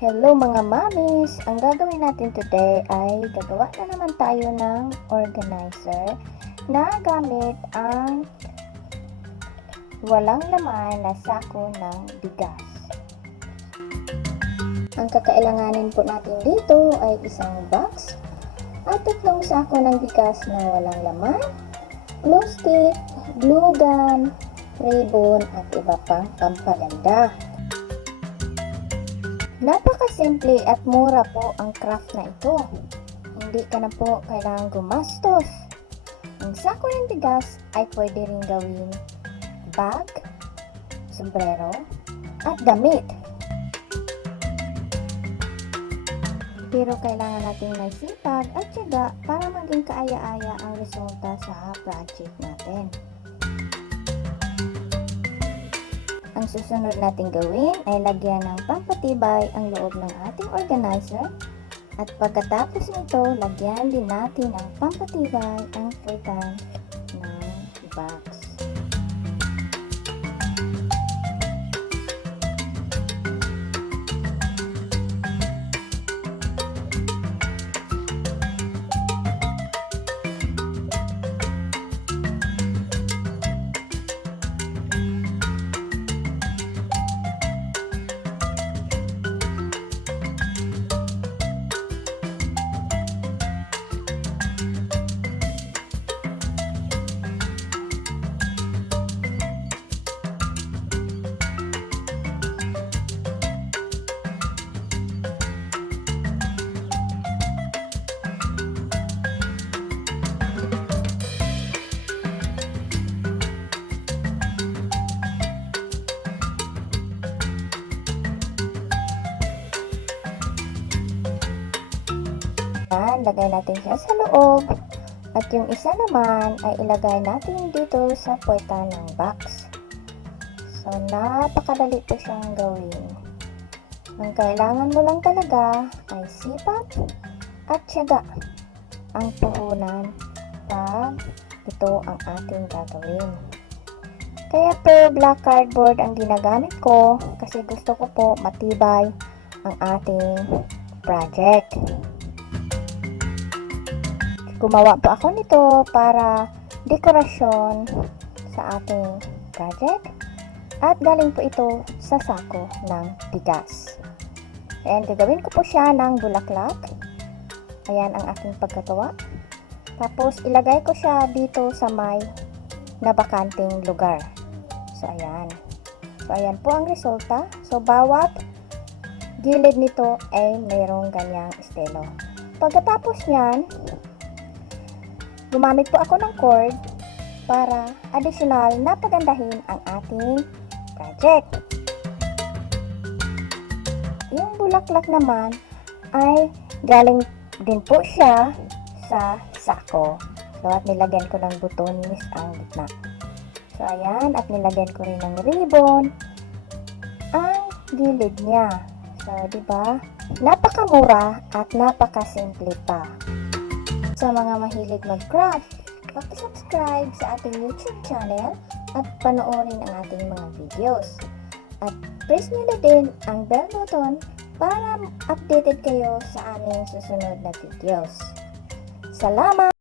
Hello mga mamis! Ang gagawin natin today ay gagawa na naman tayo ng organizer na gamit ang walang laman na sako ng bigas. Ang kakailanganin po natin dito ay isang box at 3 sako ng bigas na walang laman, glue stick, glue gun, ribbon at iba pang pampaganda. Napakasimple at mura po ang craft na ito. Hindi ka na po kailangang gumastos. Ang sako ng bigas ay pwede rin gawing bag, sombrero, at damit. Pero kailangan natin may sipag at tiyaga para maging kaaya-aya ang resulta sa project natin. Ang susunod natin gawin ay lagyan ng pampatibay ang loob ng ating organizer at pagkatapos nito, lagyan din natin ng pampatibay ang puwitan ng box. Lagay natin siya sa loob at yung isa naman ay ilagay natin dito sa puwitan ng box. So napakadali po siyang gawin. Ang kailangan mo lang talaga ay sipag at tiyaga ang puhunan pag ito ang ating gagawin. Kaya po black cardboard ang ginagamit ko kasi gusto ko po matibay ang ating project. Gumawa po ako nito para dekorasyon sa ating project at galing po ito sa sako ng bigas. Ayan, gagawin ko po siya ng bulaklak. Ayan ang aking pagkagawa. Tapos ilagay ko siya dito sa may nabakanting lugar. So ayan. So ayan po ang resulta. So bawat gilid nito ay mayroong ganyang estilo. Pagkatapos niyan, gumamit po ako ng cord para additional na pagandahin ang ating project. Yung bulaklak naman ay galing din po siya sa sako. So at nilagyan ko ng butonis ang gitna. So ayan, at nilagyan ko rin ng ribbon ang gilid niya. So diba? Napakamura at napakasimple pa. Sa mga mahilig mag-craft, paki-subscribe sa ating YouTube channel at panoorin ang ating mga videos. At press nyo na din ang bell button para updated kayo sa aming susunod na videos. Salamat!